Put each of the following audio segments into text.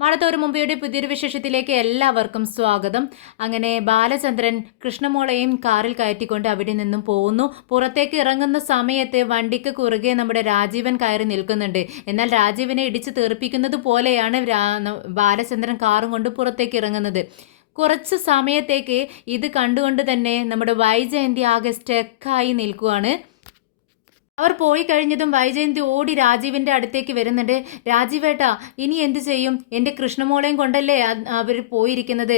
മഴത്തോരു മുമ്പയുടെ പുതിയൊരു വിശേഷത്തിലേക്ക് എല്ലാവർക്കും സ്വാഗതം. അങ്ങനെ ബാലചന്ദ്രൻ കൃഷ്ണമോളെയും കാറിൽ കയറ്റിക്കൊണ്ട് അവിടെ നിന്നും പോകുന്നു. പുറത്തേക്ക് ഇറങ്ങുന്ന സമയത്ത് വണ്ടിക്ക് കുറുകെ നമ്മുടെ രാജീവൻ കയറി നിൽക്കുന്നുണ്ട്. എന്നാൽ രാജീവനെ ഇടിച്ച് തെറിപ്പിക്കുന്നത് പോലെയാണ് ബാലചന്ദ്രൻ കാറും കൊണ്ട് പുറത്തേക്ക് ഇറങ്ങുന്നത്. കുറച്ച് സമയത്തേക്ക് ഇത് കണ്ടുകൊണ്ട് തന്നെ നമ്മുടെ വൈജയന്തി ആകെ സ്റ്റക്കായി നിൽക്കുവാണ്. അവർ പോയി കഴിഞ്ഞതും വൈജയന്തി ഓടി രാജീവിൻ്റെ അടുത്തേക്ക് വരുന്നുണ്ട്. രാജീവേട്ടാ, ഇനി എന്ത് ചെയ്യും? എൻ്റെ കൃഷ്ണമോളെയും കൊണ്ടല്ലേ അവർ പോയിരിക്കുന്നത്.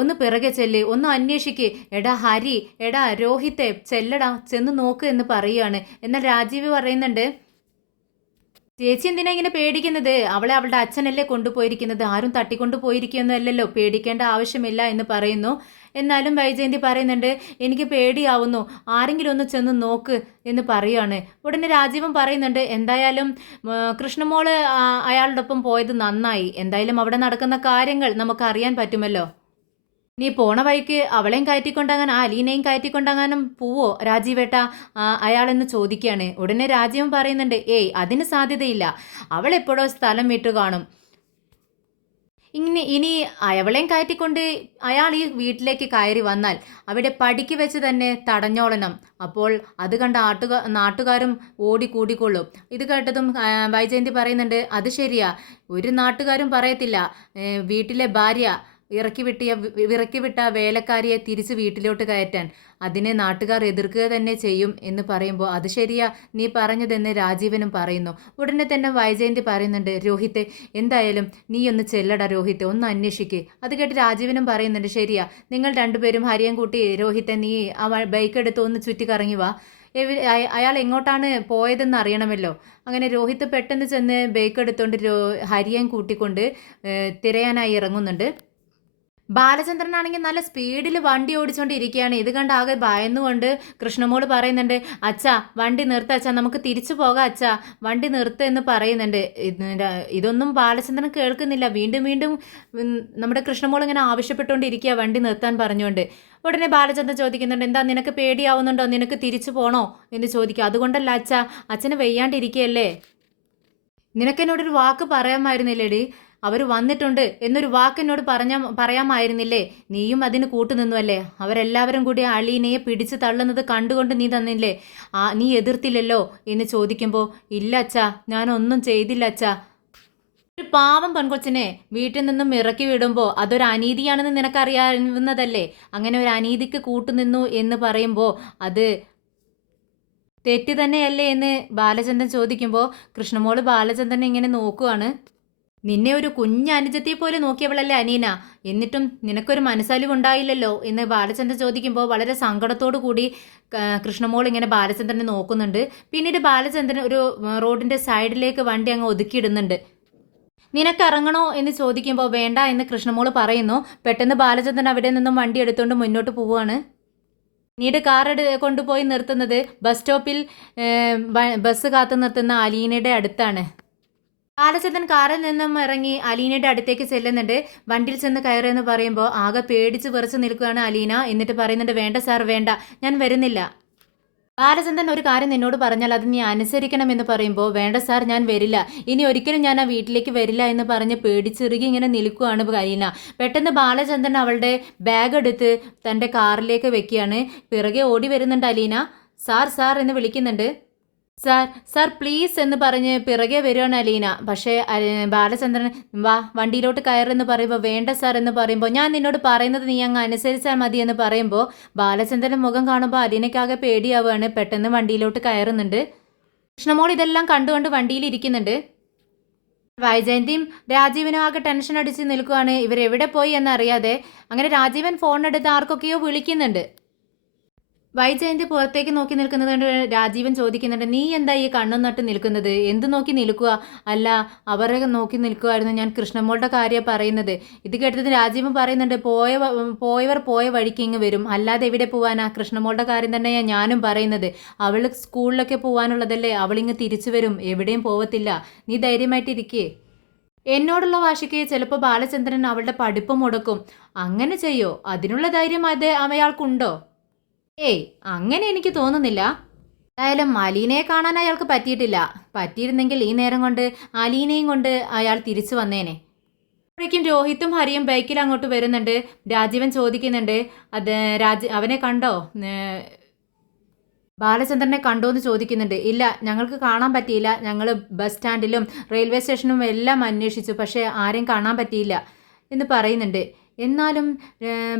ഒന്ന് പിറകെ ചെല്ല്, ഒന്ന് അന്വേഷിക്ക്. എടാ ഹരി, എടാ രോഹിത്തെ, ചെല്ലടാ, ചെന്ന് നോക്ക് എന്ന് പറയുകയാണ്. എന്നാൽ രാജീവ് പറയുന്നുണ്ട്, ചേച്ചി എന്തിനാ ഇങ്ങനെ പേടിക്കുന്നത്? അവളെ അവളുടെ അച്ഛനല്ലേ കൊണ്ടുപോയിരിക്കുന്നത്, ആരും തട്ടിക്കൊണ്ടു പോയിരിക്കുന്നതല്ലല്ലോ, പേടിക്കേണ്ട ആവശ്യമില്ല എന്ന് പറയുന്നു. എന്നാലും വൈജയന്തി പറയുന്നുണ്ട്, എനിക്ക് പേടിയാവുന്നു, ആരെങ്കിലും ഒന്ന് ചെന്ന് നോക്ക് എന്ന് പറയുകയാണ്. ഉടനെ രാജീവൻ പറയുന്നുണ്ട്, എന്തായാലും കൃഷ്ണമോള് അയാളുടെ ഒപ്പം പോയത് നന്നായി. എന്തായാലും അവിടെ നടക്കുന്ന കാര്യങ്ങൾ നമുക്ക് അറിയാൻ പറ്റുമല്ലോ. നീ പോണ വഴിക്ക് അവളെയും കയറ്റിക്കൊണ്ടങ്ങനെ അലീനയും കയറ്റിക്കൊണ്ടങ്ങാനും പോവോ രാജീവേട്ട? അയാളെന്ന് ചോദിക്കുകയാണ്. ഉടനെ രാജീവൻ പറയുന്നുണ്ട്, ഏയ് അതിന് സാധ്യതയില്ല, അവൾ എപ്പോഴോ സ്ഥലം വിട്ടു കാണും. ഇനി അവളെയും കയറ്റിക്കൊണ്ട് അയാൾ ഈ വീട്ടിലേക്ക് കയറി വന്നാൽ അവിടെ പടിക്ക് വെച്ച് തന്നെ തടഞ്ഞോളണം. അപ്പോൾ അത് കണ്ട നാട്ടുകാരും ഓടി കൂടിക്കൊള്ളും. ഇത് കേട്ടതും വൈജയന്തി പറയുന്നുണ്ട്, അത് ശരിയാ, ഒരു നാട്ടുകാരും പറയത്തില്ല വീട്ടിലെ ഭാര്യ ഇറക്കിവിട്ട വേലക്കാരിയെ തിരിച്ച് വീട്ടിലോട്ട് കയറ്റാൻ. അതിനെ നാട്ടുകാർ എതിർക്കുക തന്നെ ചെയ്യും എന്ന് പറയുമ്പോൾ അത് ശരിയാ നീ പറഞ്ഞതെന്ന് രാജീവനും പറയുന്നു. ഉടനെ തന്നെ വൈജയന്തി പറയുന്നുണ്ട്, രോഹിത്തെ, എന്തായാലും നീ ഒന്ന് ചെല്ലടാ രോഹിത്തെ, ഒന്ന് അന്വേഷിക്ക്. അത് കേട്ട് രാജീവനും പറയുന്നുണ്ട്, ശരിയാ, നിങ്ങൾ രണ്ടുപേരും ഹരിയം കൂട്ടി രോഹിത്തെ നീ ആ ബൈക്ക് എടുത്ത് ഒന്ന് ചുറ്റിക്കറങ്ങി വാ. അയാൾ എങ്ങോട്ടാണ് പോയതെന്ന് അറിയണമല്ലോ. അങ്ങനെ രോഹിത്ത് പെട്ടെന്ന് ചെന്ന് ബൈക്ക് എടുത്തുകൊണ്ട് ഹരിയം കൂട്ടിക്കൊണ്ട് തിരയാനായി ഇറങ്ങുന്നുണ്ട്. ബാലചന്ദ്രനാണെങ്കിൽ നല്ല സ്പീഡിൽ വണ്ടി ഓടിച്ചുകൊണ്ടിരിക്കുകയാണ്. ഇത് കണ്ട് ആകെ ഭയന്നുകൊണ്ട് കൃഷ്ണമോള് പറയുന്നുണ്ട്, അച്ഛാ വണ്ടി നിർത്ത അച്ഛാ, നമുക്ക് തിരിച്ചു പോകാം അച്ഛാ, വണ്ടി നിർത്ത എന്ന് പറയുന്നുണ്ട്. ഇതൊന്നും ബാലചന്ദ്രൻ കേൾക്കുന്നില്ല. വീണ്ടും വീണ്ടും നമ്മുടെ കൃഷ്ണമോൾ ഇങ്ങനെ ആവശ്യപ്പെട്ടുകൊണ്ടിരിക്കുക വണ്ടി നിർത്താൻ പറഞ്ഞുകൊണ്ട്. ഉടനെ ബാലചന്ദ്രൻ ചോദിക്കുന്നുണ്ട്, എന്താ നിനക്ക് പേടിയാവുന്നുണ്ടോ, നിനക്ക് തിരിച്ചു പോണോ എന്ന് ചോദിക്കുക. അതുകൊണ്ടല്ല അച്ഛാ, അച്ഛന് വെയ്യാണ്ടിരിക്കുകയല്ലേ, നിനക്കെന്നോടൊരു വാക്ക് പറയാമായിരുന്നില്ലേടി, അവർ വന്നിട്ടുണ്ട് എന്നൊരു വാക്കെന്നോട് പറയാമായിരുന്നില്ലേ? നീയും അതിന് കൂട്ടുനിന്നുവല്ലേ? അവരെല്ലാവരും കൂടി അലീനയെ പിടിച്ചു തള്ളുന്നത് കണ്ടുകൊണ്ട് നീ തന്നില്ലേ? നീ എതിർത്തില്ലല്ലോ എന്ന് ചോദിക്കുമ്പോൾ, ഇല്ല അച്ഛാ, ഞാനൊന്നും ചെയ്തില്ല അച്ഛാ. ഒരു പാവം പെൺകൊച്ചിനെ വീട്ടിൽ നിന്നും ഇറക്കി വിടുമ്പോൾ അതൊരു അനീതിയാണെന്ന് നിനക്കറിയാവുന്നതല്ലേ? അങ്ങനെ ഒരു അനീതിക്ക് കൂട്ടുനിന്നു എന്ന് പറയുമ്പോൾ അത് തെറ്റ് തന്നെയല്ലേ എന്ന് ബാലചന്ദ്രൻ ചോദിക്കുമ്പോൾ കൃഷ്ണമോള് ബാലചന്ദ്രനെ ഇങ്ങനെ നോക്കുവാണ്. നിന്നെ ഒരു കുഞ്ഞനുജത്തെ പോലെ നോക്കിയവളല്ലേ അനീന, എന്നിട്ടും നിനക്കൊരു മനസ്സലിവുണ്ടായില്ലല്ലോ എന്ന് ബാലചന്ദ്രൻ ചോദിക്കുമ്പോൾ വളരെ സങ്കടത്തോടു കൂടി കൃഷ്ണമോൾ ഇങ്ങനെ ബാലചന്ദ്രനെ നോക്കുന്നുണ്ട്. പിന്നീട് ബാലചന്ദ്രൻ ഒരു റോഡിൻ്റെ സൈഡിലേക്ക് വണ്ടി അങ്ങ് ഒതുക്കിയിടുന്നുണ്ട്. നിനക്ക് ഇറങ്ങണോ എന്ന് ചോദിക്കുമ്പോൾ വേണ്ട എന്ന് കൃഷ്ണമോൾ പറയുന്നു. പെട്ടെന്ന് ബാലചന്ദ്രൻ അവിടെ നിന്നും വണ്ടി എടുത്തുകൊണ്ട് മുന്നോട്ട് പോവുകയാണ്. പിന്നീട് കാർ കൊണ്ടുപോയി നിർത്തുന്നത് ബസ് സ്റ്റോപ്പിൽ ബസ് കാത്തു നിർത്തുന്ന അലീനയുടെ അടുത്താണ്. ബാലചന്ദ്രൻ കാറിൽ നിന്നും ഇറങ്ങി അലീനയുടെ അടുത്തേക്ക് ചെല്ലുന്നുണ്ട്. വണ്ടിയിൽ ചെന്ന് കയറുമെന്ന് പറയുമ്പോൾ ആകെ പേടിച്ച് വിറച്ച് നിൽക്കുകയാണ് അലീന. എന്നിട്ട് പറയുന്നുണ്ട്, വേണ്ട സാർ, വേണ്ട, ഞാൻ വരുന്നില്ല. ബാലചന്ദ്രൻ ഒരു കാര്യം നിന്നോട് പറഞ്ഞാൽ അത് നീ അനുസരിക്കണമെന്ന് പറയുമ്പോൾ വേണ്ട സാർ, ഞാൻ വരില്ല, ഇനി ഒരിക്കലും ഞാൻ ആ വീട്ടിലേക്ക് വരില്ല എന്ന് പറഞ്ഞ് പേടിച്ചിറുകി ഇങ്ങനെ നിൽക്കുകയാണ് അലീന. പെട്ടെന്ന് ബാലചന്ദ്രൻ അവളുടെ ബാഗ് എടുത്ത് തൻ്റെ കാറിലേക്ക് വെക്കുകയാണ്. പിറകെ ഓടി വരുന്നുണ്ട് അലീന. സാർ സാർ എന്ന് വിളിക്കുന്നുണ്ട്. സാർ സാർ പ്ലീസ് എന്ന് പറഞ്ഞ് പിറകെ വരുവാണ് അലീന. പക്ഷേ ബാലചന്ദ്രൻ വാ വണ്ടിയിലോട്ട് കയറെന്ന് പറയുമ്പോൾ വേണ്ട സാർ എന്ന് പറയുമ്പോൾ ഞാൻ നിന്നോട് പറയുന്നത് നീ അങ്ങ് അനുസരിച്ചാൽ മതി എന്ന് പറയുമ്പോൾ ബാലചന്ദ്രൻ്റെ മുഖം കാണുമ്പോൾ അലീനയ്ക്കാകെ പേടിയാവുകയാണ്. പെട്ടെന്ന് വണ്ടിയിലോട്ട് കയറുന്നുണ്ട്. കൃഷ്ണമോൾ ഇതെല്ലാം കണ്ടുകൊണ്ട് വണ്ടിയിൽ ഇരിക്കുന്നുണ്ട്. വൈജയന്തിയും രാജീവനും ആകെ ടെൻഷൻ അടിച്ച് നിൽക്കുകയാണ്, ഇവരെവിടെ പോയി എന്നറിയാതെ. അങ്ങനെ രാജീവൻ ഫോണെടുത്ത് ആർക്കൊക്കെയോ വിളിക്കുന്നുണ്ട്. വൈജയന്തി പുറത്തേക്ക് നോക്കി നിൽക്കുന്നത് കൊണ്ട് രാജീവൻ ചോദിക്കുന്നുണ്ട്, നീ എന്താ ഈ കണ്ണും നട്ട് നിൽക്കുന്നത്? എന്ത് നോക്കി നിൽക്കുക? അല്ല, അവരെ നോക്കി നിൽക്കുമായിരുന്നു, ഞാൻ കൃഷ്ണമോളുടെ കാര്യം പറയുന്നത്. ഇത് കേട്ടത് രാജീവൻ പറയുന്നുണ്ട്, പോയവർ പോയ വഴിക്ക് ഇങ്ങ് വരും, അല്ലാതെ എവിടെ പോവാനാ? കൃഷ്ണമോളുടെ കാര്യം തന്നെയാണ് ഞാനും പറയുന്നത്. അവൾ സ്കൂളിലൊക്കെ പോകാനുള്ളതല്ലേ, അവളിങ്ങ് തിരിച്ചു വരും, എവിടെയും പോവത്തില്ല, നീ ധൈര്യമായിട്ടിരിക്കേ. എന്നോടുള്ള വാശിക്ക് ചിലപ്പോൾ ബാലചന്ദ്രൻ അവളുടെ പഠിപ്പ് മുടക്കും. അങ്ങനെ ചെയ്യോ? അതിനുള്ള ധൈര്യം അയാൾക്കുണ്ടോ? ഏയ്, അങ്ങനെ എനിക്ക് തോന്നുന്നില്ല. എന്തായാലും അലീനയെ കാണാൻ അയാൾക്ക് പറ്റിയിട്ടില്ല. പറ്റിയിരുന്നെങ്കിൽ ഈ നേരം കൊണ്ട് അലീനയും കൊണ്ട് അയാൾ തിരിച്ചു വന്നേനെ. അപ്പോഴേക്കും രോഹിത്തും ഹരിയും ബൈക്കിൽ അങ്ങോട്ട് വരുന്നുണ്ട്. രാജീവൻ ചോദിക്കുന്നുണ്ട്, അത് അവനെ കണ്ടോ? ബാലചന്ദ്രനെ കണ്ടോന്ന് ചോദിക്കുന്നുണ്ട്. ഇല്ല, ഞങ്ങൾക്ക് കാണാൻ പറ്റിയില്ല. ഞങ്ങൾ ബസ് സ്റ്റാൻഡിലും റെയിൽവേ സ്റ്റേഷനും എല്ലാം അന്വേഷിച്ചു, പക്ഷേ ആരെയും കാണാൻ പറ്റിയില്ല എന്ന് പറയുന്നുണ്ട്. എന്നാലും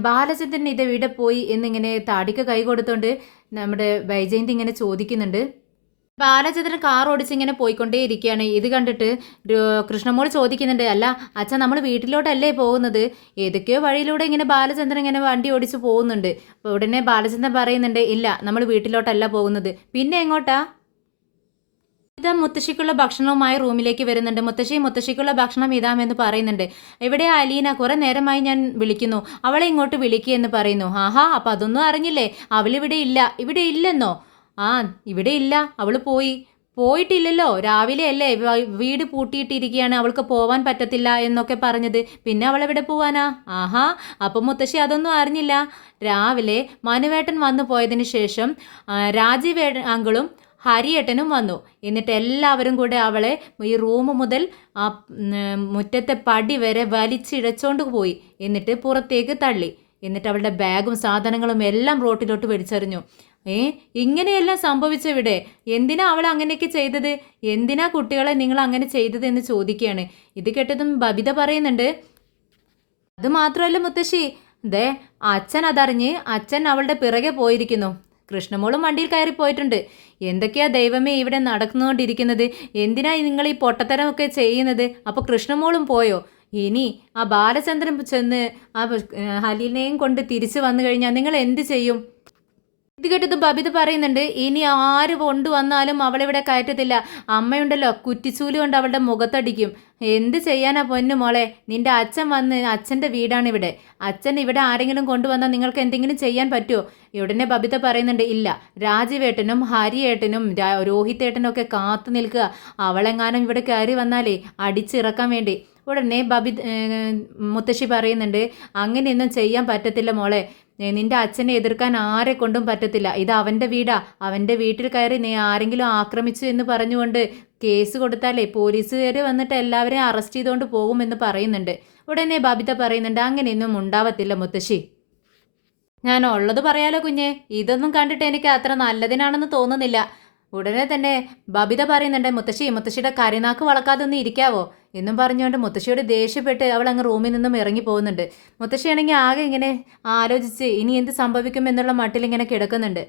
ബാലചന്ദ്രൻ ഇത് എവിടെ പോയി എന്നിങ്ങനെ താടിക്ക് കൈ കൊടുത്തോണ്ട് നമ്മുടെ വൈജയന്തി ഇങ്ങനെ ചോദിക്കുന്നുണ്ട്. ബാലചന്ദ്രൻ കാർ ഓടിച്ചിങ്ങനെ പോയിക്കൊണ്ടേ ഇരിക്കുകയാണ്. ഇത് കണ്ടിട്ട് കൃഷ്ണമോൾ ചോദിക്കുന്നുണ്ട്, അല്ല അച്ഛൻ നമ്മൾ വീട്ടിലോട്ടല്ലേ പോകുന്നത്? ഏതൊക്കെയോ വഴിയിലൂടെ ഇങ്ങനെ ബാലചന്ദ്രൻ ഇങ്ങനെ വണ്ടി ഓടിച്ച് പോകുന്നുണ്ട്. അപ്പോൾ ഉടനെ ബാലചന്ദ്രൻ പറയുന്നുണ്ട്, ഇല്ല നമ്മൾ വീട്ടിലോട്ടല്ല പോകുന്നത്. പിന്നെ എങ്ങോട്ടാ? ഇതാ മുത്തശ്ശിക്കുള്ള ഭക്ഷണവുമായി റൂമിലേക്ക് വരുന്നുണ്ട്. മുത്തശ്ശിക്കുള്ള ഭക്ഷണം ഇതാമെന്ന് പറയുന്നുണ്ട്. എവിടെയാ അലീന? കുറെ നേരമായി ഞാൻ വിളിക്കുന്നു, അവളെ ഇങ്ങോട്ട് വിളിക്കുക എന്ന് പറയുന്നു. ആഹാ, അപ്പം അതൊന്നും അറിഞ്ഞില്ലേ? അവളിവിടെ ഇല്ല. ഇവിടെ ഇല്ലെന്നോ? ആ, ഇവിടെ ഇല്ല, അവൾ പോയിട്ടില്ലല്ലോ. രാവിലെ അല്ലേ വീട് പൂട്ടിയിട്ടിരിക്കുകയാണ്, അവൾക്ക് പോവാൻ പറ്റത്തില്ല എന്നൊക്കെ പറഞ്ഞത്. പിന്നെ അവൾ എവിടെ പോവാനാ? ആഹാ, അപ്പം മുത്തശ്ശി അതൊന്നും അറിഞ്ഞില്ല. രാവിലെ മനുവേട്ടൻ വന്നു പോയതിന് ശേഷം രാജീവ് അങ്കിളും ഹരിയേട്ടനും വന്നു. എന്നിട്ട് എല്ലാവരും കൂടെ അവളെ ഈ റൂം മുതൽ ആ മുറ്റത്തെ പടി വരെ വലിച്ചിഴച്ചോണ്ട് പോയി. എന്നിട്ട് പുറത്തേക്ക് തള്ളി. എന്നിട്ട് അവളുടെ ബാഗും സാധനങ്ങളും എല്ലാം റോട്ടിലോട്ട് വലിച്ചെറിഞ്ഞു. ഇങ്ങനെയെല്ലാം സംഭവിച്ചവിടെ. എന്തിനാ അവൾ അങ്ങനെയൊക്കെ ചെയ്തത്? എന്തിനാ കുട്ടികളെ നിങ്ങൾ അങ്ങനെ ചെയ്തത് എന്ന് ചോദിക്കുകയാണ്. ഇത് കേട്ടതും ബബിത പറയുന്നുണ്ട്, അത് മാത്രമല്ല മുത്തശ്ശി, ദേ അച്ഛൻ അതറിഞ്ഞ് അച്ഛൻ അവളുടെ പിറകെ പോയിരിക്കുന്നു. കൃഷ്ണമോളും വണ്ടിയിൽ കയറി പോയിട്ടുണ്ട്. എന്തൊക്കെയാ ദൈവമേ ഇവിടെ നടന്നുകൊണ്ടിരിക്കുന്നത്? എന്തിനാ നിങ്ങൾ ഈ പൊട്ടത്തരമൊക്കെ ചെയ്യുന്നത്? അപ്പോൾ കൃഷ്ണമോളും പോയോ? ഇനി ആ ബാലചന്ദ്രൻ ചെന്ന് ആ ഹലീനയും കൊണ്ട് തിരിച്ചു വന്നു കഴിഞ്ഞാൽ നിങ്ങൾ എന്ത് ചെയ്യും? ഇത് കേട്ടത് ബബിത പറയുന്നുണ്ട്, ഇനി ആര് കൊണ്ടുവന്നാലും അവളിവിടെ കയറ്റത്തില്ല. അമ്മയുണ്ടല്ലോ, കുറ്റിച്ചൂല് കൊണ്ട് അവളുടെ മുഖത്തടിക്കും. എന്ത് ചെയ്യാനാ പൊന്നു മോളെ? നിന്റെ അച്ഛൻ വന്ന്, അച്ഛൻ്റെ വീടാണിവിടെ. അച്ഛൻ ഇവിടെ ആരെങ്കിലും കൊണ്ടുവന്നാൽ നിങ്ങൾക്ക് എന്തെങ്കിലും ചെയ്യാൻ പറ്റുമോ? ഉടനെ ബബിത പറയുന്നുണ്ട്, ഇല്ല, രാജീവേട്ടനും ഹരിയേട്ടനും രോഹിത്തേട്ടനും ഒക്കെ കാത്തു നിൽക്കുക. അവളെങ്ങാനും ഇവിടെ കയറി വന്നാലേ അടിച്ചിറക്കാൻ വേണ്ടി. ഉടനെ മുത്തശ്ശി പറയുന്നുണ്ട്, അങ്ങനെയൊന്നും ചെയ്യാൻ പറ്റത്തില്ല മോളെ. നിന്റെ അച്ഛനെ എതിർക്കാൻ ആരെ കൊണ്ടും പറ്റത്തില്ല. ഇത് അവൻ്റെ വീടാ. അവൻ്റെ വീട്ടിൽ കയറി നീ ആരെങ്കിലും ആക്രമിച്ചു എന്ന് പറഞ്ഞുകൊണ്ട് കേസ് കൊടുത്താലേ പോലീസുകാർ വന്നിട്ട് എല്ലാവരെയും അറസ്റ്റ് ചെയ്തുകൊണ്ട് പോകുമെന്ന് പറയുന്നുണ്ട്. ഉടനെ ബബിത പറയുന്നുണ്ട്, അങ്ങനെയൊന്നും ഉണ്ടാവത്തില്ല മുത്തശ്ശി. ഞാൻ ഉള്ളത് പറയാലോ കുഞ്ഞെ, ഇതൊന്നും കണ്ടിട്ട് എനിക്ക് അത്ര നല്ലതിനാണെന്ന് തോന്നുന്നില്ല. ഉടനെ തന്നെ ബബിത പറയുന്നുണ്ട്, മുത്തശ്ശിയുടെ കരുനാക്ക് വളക്കാതൊന്നും ഇരിക്കാവോ എന്നും പറഞ്ഞുകൊണ്ട് മുത്തശ്ശിയോട് ദേഷ്യപ്പെട്ട് അവൾ അങ്ങ് റൂമിൽ നിന്നും ഇറങ്ങി പോകുന്നുണ്ട്. മുത്തശ്ശിയാണെങ്കിൽ ആകെ ഇങ്ങനെ ആലോചിച്ച് ഇനി എന്ത് സംഭവിക്കും എന്നുള്ള മട്ടിൽ ഇങ്ങനെ കിടക്കുന്നുണ്ട്.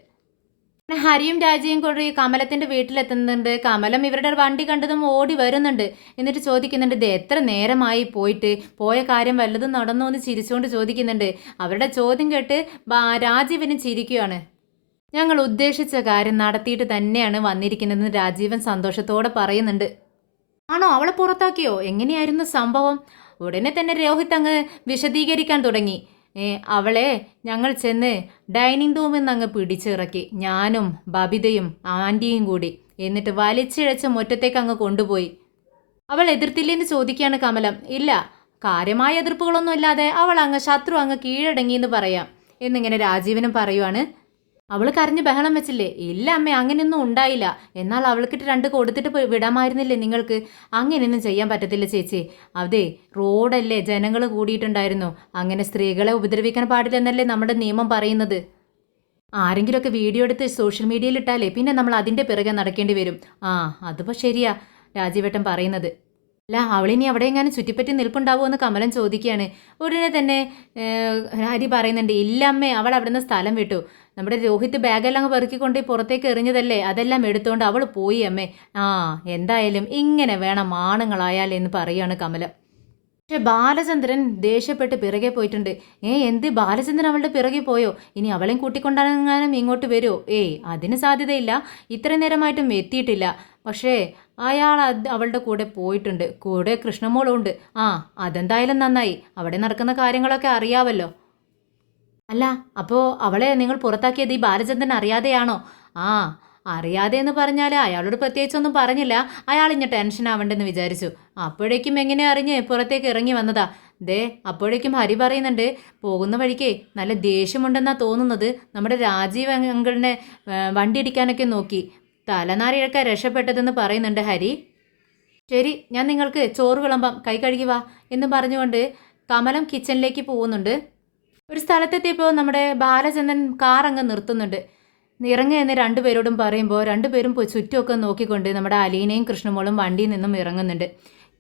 ഹരിയും രാജയും കൂടി കമലത്തിൻ്റെ വീട്ടിലെത്തുന്നുണ്ട്. കമലം ഇവരുടെ വണ്ടി കണ്ടതും ഓടി വരുന്നുണ്ട്. എന്നിട്ട് ചോദിക്കുന്നുണ്ട്, ഇത് എത്ര നേരമായി പോയ കാര്യം വല്ലതും നടന്നോ എന്ന് ചിരിച്ചുകൊണ്ട് ചോദിക്കുന്നുണ്ട്. അവരുടെ ചോദ്യം കേട്ട് രാജീവനും ചിരിക്കുകയാണ്. ഞങ്ങൾ ഉദ്ദേശിച്ച കാര്യം നടത്തിയിട്ട് തന്നെയാണ് വന്നിരിക്കുന്നതെന്ന് രാജീവൻ സന്തോഷത്തോടെ പറയുന്നുണ്ട്. ആണോ, അവളെ പുറത്താക്കിയോ? എങ്ങനെയായിരുന്നു സംഭവം? ഉടനെ തന്നെ രോഹിത് അങ്ങ് വിശദീകരിക്കാൻ തുടങ്ങി. അവളെ ഞങ്ങൾ ചെന്ന് ഡൈനിങ് റൂമിൽ നിന്ന് അങ്ങ് പിടിച്ചിറക്കി, ഞാനും ബബിതയും ആൻറ്റിയും കൂടി. എന്നിട്ട് വലിച്ചിഴച്ച മുറ്റത്തേക്ക് അങ്ങ് കൊണ്ടുപോയി. അവൾ എതിർത്തില്ലെന്ന് ചോദിക്കുകയാണ് കമലം. ഇല്ല, കാര്യമായ എതിർപ്പുകളൊന്നും ഇല്ലാതെ അവൾ അങ്ങ് ശത്രു അങ്ങ് കീഴടങ്ങിയെന്ന് പറയാം എന്നിങ്ങനെ രാജീവനും പറയുവാണ്. അവൾ കരഞ്ഞ് ബഹളം വെച്ചില്ലേ? ഇല്ല അമ്മേ, അങ്ങനെയൊന്നും ഉണ്ടായില്ല. എന്നാൽ അവൾക്കിട്ട് 2 കൊടുത്തിട്ട് വിടാമായിരുന്നില്ലേ നിങ്ങൾക്ക്? അങ്ങനെയൊന്നും ചെയ്യാൻ പറ്റത്തില്ല ചേച്ചി. അതെ, റോഡല്ലേ, ജനങ്ങൾ കൂടിയിട്ടുണ്ടായിരുന്നു. അങ്ങനെ സ്ത്രീകളെ ഉപദ്രവിക്കാൻ പാടില്ലെന്നല്ലേ നമ്മുടെ നിയമം പറയുന്നത്. ആരെങ്കിലുമൊക്കെ വീഡിയോ എടുത്ത് സോഷ്യൽ മീഡിയയിൽ ഇട്ടാലേ പിന്നെ നമ്മൾ അതിൻ്റെ പിറകെ നടക്കേണ്ടി വരും. അതിപ്പോൾ ശരിയാ രാജീവേട്ടൻ പറയുന്നത്. അല്ല, അവളിനി അവിടെ എങ്ങാനും ചുറ്റിപ്പറ്റി നിൽപ്പുണ്ടാവുമോ എന്ന് കമലൻ ചോദിക്കുകയാണ്. ഉടനെ തന്നെ ഹരി പറയുന്നുണ്ട്, ഇല്ല അമ്മേ, അവൾ അവിടെ നിന്ന് സ്ഥലം വിട്ടു. നമ്മുടെ രോഹിത് ബാഗെല്ലാം പെറുക്കിക്കൊണ്ട് പുറത്തേക്ക് എറിഞ്ഞതല്ലേ, അതെല്ലാം എടുത്തുകൊണ്ട് അവൾ പോയി അമ്മേ. എന്തായാലും ഇങ്ങനെ വേണം ആണുങ്ങളായാൽ എന്ന് പറയുകയാണ് കമലം. പക്ഷെ ബാലചന്ദ്രൻ ദേഷ്യപ്പെട്ട് പിറകെ പോയിട്ടുണ്ട്. എന്ത് ബാലചന്ദ്രൻ അവളുടെ പിറകെ പോയോ? ഇനി അവളെയും കൂട്ടിക്കൊണ്ടാണെങ്ങാനും ഇങ്ങോട്ട് വരുമോ? അതിന് സാധ്യതയില്ല. ഇത്രയും നേരമായിട്ടും എത്തിയിട്ടില്ല. പക്ഷേ അയാൾ അവളുടെ കൂടെ പോയിട്ടുണ്ട്. കൂടെ കൃഷ്ണമോളും ഉണ്ട്. അതെന്തായാലും നന്നായി. അവിടെ നടക്കുന്ന കാര്യങ്ങളൊക്കെ അറിയാവല്ലോ. അല്ല, അപ്പോൾ അവളെ നിങ്ങൾ പുറത്താക്കിയത് ഈ ബാലചന്ദ്രൻ അറിയാതെയാണോ? അറിയാതെ എന്ന് പറഞ്ഞാൽ അയാളോട് പ്രത്യേകിച്ചൊന്നും പറഞ്ഞില്ല. അയാൾ ഇങ്ങനെ ടെൻഷൻ ആവണ്ടെന്ന് വിചാരിച്ചു. അപ്പോഴേക്കും എങ്ങനെ അറിഞ്ഞ് പുറത്തേക്ക് ഇറങ്ങി വന്നതാ. അപ്പോഴേക്കും ഹരി പറയുന്നുണ്ട്, പോകുന്ന വഴിക്ക് നല്ല ദേഷ്യമുണ്ടെന്നാ തോന്നുന്നത്. നമ്മുടെ രാജീവ് അങ്കിളിനെ വണ്ടി ഇടിക്കാനൊക്കെ നോക്കി, തലനാരിഴക്കാൻ രക്ഷപ്പെട്ടതെന്ന് പറയുന്നുണ്ട് ഹരി. ശരി, ഞാൻ നിങ്ങൾക്ക് ചോറ് വിളമ്പാം, കൈ കഴുകി വാ എന്ന് പറഞ്ഞുകൊണ്ട് കമലം കിച്ചണിലേക്ക് പോകുന്നുണ്ട്. ഒരു സ്ഥലത്തെത്തിയപ്പോൾ നമ്മുടെ ബാലചന്ദ്രൻ കാർ അങ്ങ് നിർത്തുന്നുണ്ട്. ഇറങ്ങുക എന്ന് രണ്ടുപേരോടും പറയുമ്പോൾ രണ്ടുപേരും പോയി ചുറ്റുമൊക്കെ നോക്കിക്കൊണ്ട് നമ്മുടെ അലീനയും കൃഷ്ണമോളും വണ്ടിയിൽ നിന്നും ഇറങ്ങുന്നുണ്ട്.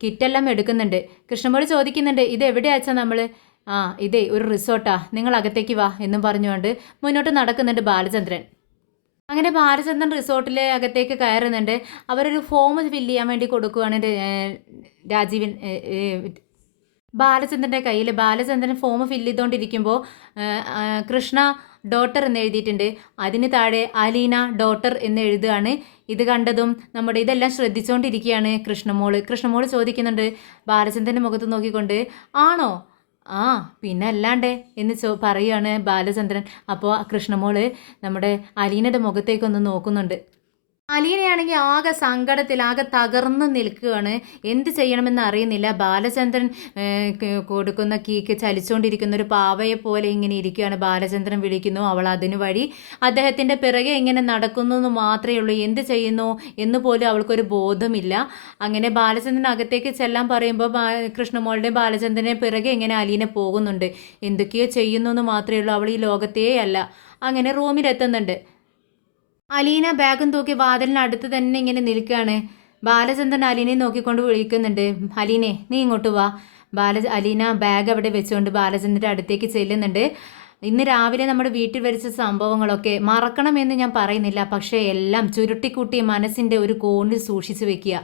കിറ്റെല്ലാം എടുക്കുന്നുണ്ട്. കൃഷ്ണമോൾ ചോദിക്കുന്നുണ്ട്, ഇത് എവിടെയാ അച്ഛാ നമ്മൾ? ആ, ഇതേ ഒരു റിസോർട്ടാ, നിങ്ങൾ അകത്തേക്ക് വാ എന്നും പറഞ്ഞുകൊണ്ട് മുന്നോട്ട് നടക്കുന്നുണ്ട് ബാലചന്ദ്രൻ. അങ്ങനെ ബാലചന്ദ്രൻ റിസോർട്ടിലെ അകത്തേക്ക് കയറുന്നുണ്ട്. അവരൊരു ഫോം ഫില്ല് ചെയ്യാൻ വേണ്ടി കൊടുക്കുകയാണ് രാജീവൻ ബാലചന്ദ്രൻ്റെ കയ്യിൽ. ബാലചന്ദ്രൻ ഫോം ഫില്ല് ചെയ്തുകൊണ്ടിരിക്കുമ്പോൾ കൃഷ്ണ ഡോട്ടർ എന്ന് എഴുതിയിട്ടുണ്ട്. അതിന് താഴെ അലീന ഡോട്ടർ എന്ന് എഴുതുകയാണ്. ഇത് കണ്ടതും നമ്മുടെ ഇതെല്ലാം ശ്രദ്ധിച്ചുകൊണ്ടിരിക്കുകയാണ് കൃഷ്ണമോള് ചോദിക്കുന്നുണ്ട് ബാലചന്ദ്രൻ്റെ മുഖത്ത് നോക്കിക്കൊണ്ട്, ആണോ? ആ, പിന്നെ അല്ലാണ്ടേ എന്ന് പറയുകയാണ് ബാലചന്ദ്രൻ. അപ്പോൾ കൃഷ്ണമോള് നമ്മുടെ അലീനയുടെ മുഖത്തേക്കൊന്ന് നോക്കുന്നുണ്ട്. അലീനയാണെങ്കിൽ ആകെ സങ്കടത്തിൽ ആകെ തകർന്ന് നിൽക്കുകയാണ്. എന്ത് ചെയ്യണമെന്ന് അറിയുന്നില്ല. ബാലചന്ദ്രൻ കൊടുക്കുന്ന കീക്ക് ചലിച്ചുകൊണ്ടിരിക്കുന്ന ഒരു പാവയെ പോലെ ഇങ്ങനെ ഇരിക്കുകയാണ്. ബാലചന്ദ്രൻ വിളിക്കുന്നു, അവൾ അതിനു വഴി അദ്ദേഹത്തിൻ്റെ പിറകെ ഇങ്ങനെ നടക്കുന്നു എന്ന് മാത്രമേ ഉള്ളൂ. എന്ത് ചെയ്യുന്നു എന്ന് പോലും അവൾക്കൊരു ബോധമില്ല. അങ്ങനെ ബാലചന്ദ്രൻ അകത്തേക്ക് ചെല്ലാൻ പറയുമ്പോൾ കൃഷ്ണമോളുടെ ബാലചന്ദ്രനെ പിറകെ ഇങ്ങനെ അലീന പോകുന്നുണ്ട്. എന്തൊക്കെയോ ചെയ്യുന്നു എന്ന് മാത്രമേ ഉള്ളൂ. അവൾ ഈ ലോകത്തേ അല്ല. അങ്ങനെ റൂമിലെത്തുന്നുണ്ട്. അലീന ബാഗും തൂക്കി വാതിലിനടുത്ത് തന്നെ ഇങ്ങനെ നിൽക്കുകയാണ്. ബാലചന്ദ്രൻ അലീനയെ നോക്കിക്കൊണ്ട് വിളിക്കുന്നുണ്ട്, അലീനെ നീ ഇങ്ങോട്ട് വാ. അലീന ബാഗ് അവിടെ വെച്ചുകൊണ്ട് ബാലചന്ദ്രൻ്റെ അടുത്തേക്ക് ചെല്ലുന്നുണ്ട്. ഇന്ന് രാവിലെ നമ്മുടെ വീട്ടിൽ വരച്ച സംഭവങ്ങളൊക്കെ മറക്കണമെന്ന് ഞാൻ പറയുന്നില്ല, പക്ഷേ എല്ലാം ചുരുട്ടിക്കൂട്ടി മനസ്സിൻ്റെ ഒരു കോണിൽ സൂക്ഷിച്ചു വെക്കുക.